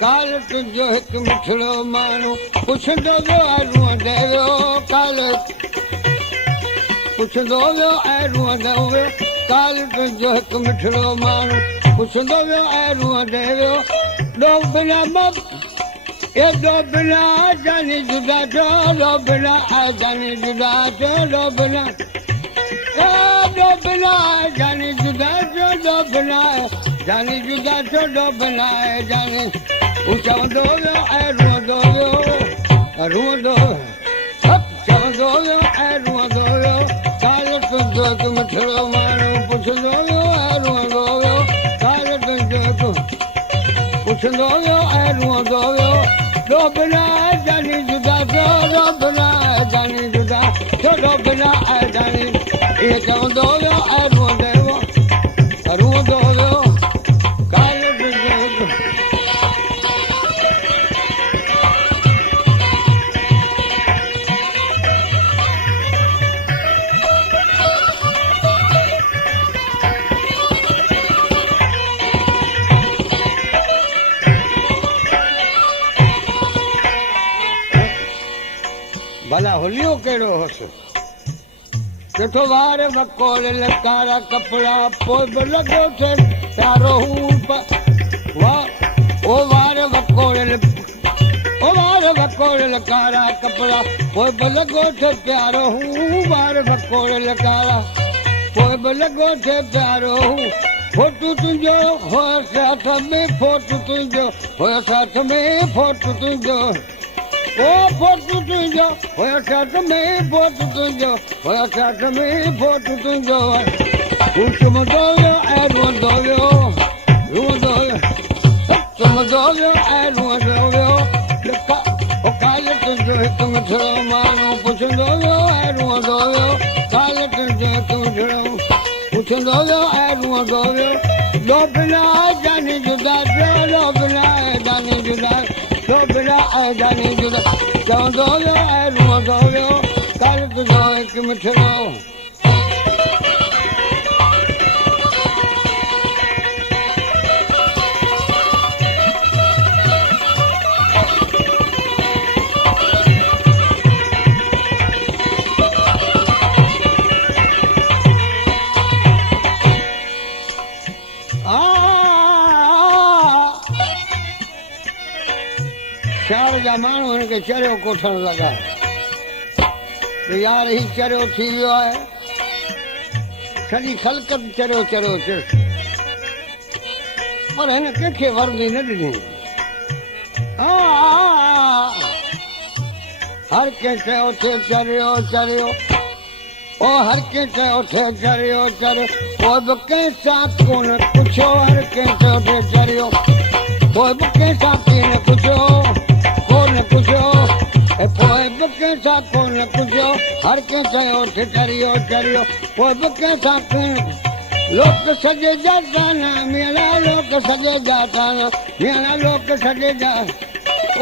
काल तुंहिंजो हिकु मिठड़ो माण्हू पुछंदो वियो ऐं रुअंदे वियो काल पुछंदो वियो ऐं रुअंदो वियो काल तुंहिंजो हिकु मिठड़ो माण्हू पुछंदो वियो ऐं रुअंदे वियो डोबिना डोबिना जानी जुदा थियो डोबिना जानी जुदा थियो डोबिना डोबिना जानी जुदा थियो डोबिना जानी जुदा थियो डोबिना जानी चवंदो वियो ऐं रुअंदो वियो रुअंदो चवंदो वियो ऐं रुअंदो वियो काल तुंहिंजो हिकु मिठड़ो माण्हू पुछंदो वियो ऐं रुअंदो वियो काल तुंहिंजो हिकु पुछंदो वियो ऐं रुअंदो वियो डोबिना जानी जुदा थियो डोबिना जानी जुदा थियो डोबिना जानी इहे चवंदो वियो ऐं रुअंदो वियो रुअंदो वियो काल तुंहिंजो हिकु भला होलियो कहिड़ो हुअसि ॾिठो वार वकोल लकारा कपिड़ा पोइ बि लॻो थिए प्यारो हू ओ वार वकोल लकारा कपिड़ा पोइ बि लॻो थिए प्यारो हू वार वकोल लकारा पोइ बि लॻो थिए प्यारो हू फोटू तुंहिंजो हुयसि हथ में फोटू तुंहिंजो हुयसि हथ में फोटू तुंहिंजो ओ फोटू तुंहिंजो हुयसि हथ में फोटू तुंहिंजो हुयसि हथ में फोटू तुंहिंजो हू चुमंदो वियो ऐं रुअंदो वियो रुअंदो वियो चुमंदो वियो ऐं रुअंदो वियो काल तुंहिंजो हिकु मिठड़ो माण्हू पुछंदो वियो ऐं रुअंदो वियो काल तुंहिंजो हिकु मिठड़ो पुछंदो वियो ऐं रुअंदो वियो डोबिना जानी जुदा थियो डोबिना जानी जुदा डोबिना जानी जुदा चवंदो वियो ऐं रुअंदो वियो काल तुंहिंजो हिकु मिठड़ो शहर जा माण्हू हिनखे चरियो कोठण लॻा यार ही चरियो थी वियो आहे सॼी ख़लकत चरियो चरियो चिर पर हिन कंहिंखे वर्दी न ॾिनी हर कंहिं चयो थियो चरियो चरियो ओ हर कंहिं चयो थियो चरियो चरियो पोइ बि कंहिं सां कोन पुछियो हर कंहिं चयो थियो चरियो पोइ बि कंहिं सां कीअं पुछियो कोन पुछियो पोइ बि कंहिं सां कोन पुछियो हर कंहिं चयो थियो चरियो चरियो पोइ बि कंहिं सां लोक सॼे जा ताना मेरा लोक सॼे जा ताना मेरा लोक सॼे जा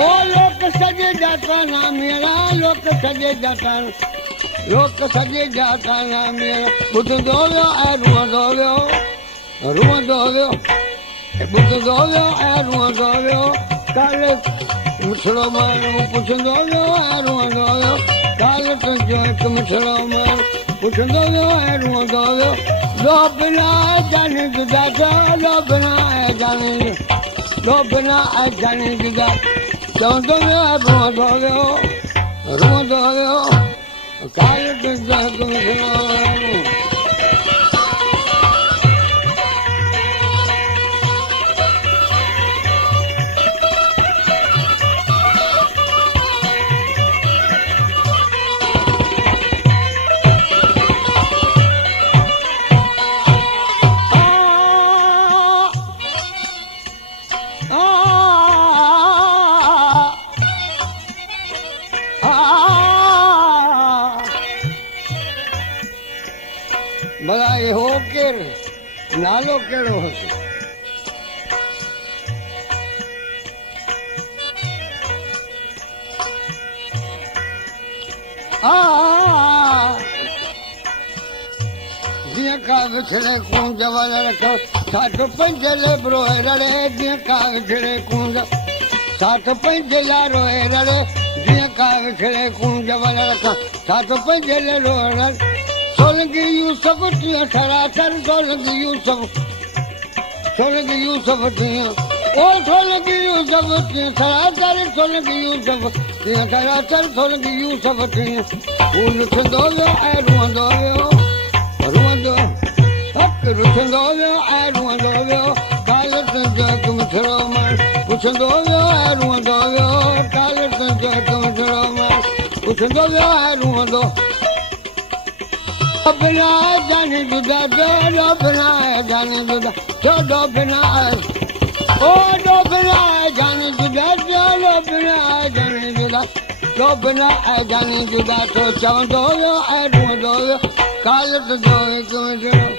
ओ लोक सॼे जा ताना मेरा लोक सॼे जा ताना लोक सॼे जा ताना मेरा ॿुधंदो वियो ऐं रुअंदो वियो रुअंदो वियो ॿुधंदो वियो ऐं रुअंदो वियो काल मिठड़ो माण्हू पुछंदो वियो ऐं रुअंदो वियो काल तुंहिंजो हिकु मिठड़ो माण्हू पुछंदो वियो ऐं रुअंदो वियो डोबिना जानी जुदा थियो डोबिना जानी जुदा चवंदो वियो ऐं रुअंदो वियो काल तुंहिंजो हिकु मिठड़ो माण्हू भला इहो केरु नालो कहिड़ो हुअसि जीअं का विछड़े कूंज वाला रखो ठाठ पंज लेबरो रड़े जीअं का विछड़े कूंज साथ पंहिंजे लाइ रोए रड़े जीअं का विछड़े कूंज वल रखां साथ पंहिंजे लाइ रोए रड़े सोलंगी यूसुफ तीअं सरासर सोलंगी यूसुफ तीअं ओ सोलंगी यूसुफ तीअं सरासर सोलंगी यूसुफ तीअं सरासर सोलंगी यूसुफ तीअं हू लुटंदो वियो ऐं रुअंदो वियो रुठंदो वियो ऐं रुअंदो वियो काल तुंहिंजो हिकु मिठड़ो मां पुछंदो वियो ऐं रुअंदो वियो काल तुंहिंजो हिकु मिठड़ो मां पुछंदो वियो ऐं रुअंदो बिना जाने जुदा डो बिना जाने जुदा डो बिना ओ डो बिना जाने जुदा डो बिना जाने जुदा डो बिना जाने जुदा तो चवंदो वियो ऐं रुअंदो वियो काल तुंहिंजो हिकु मिठड़ो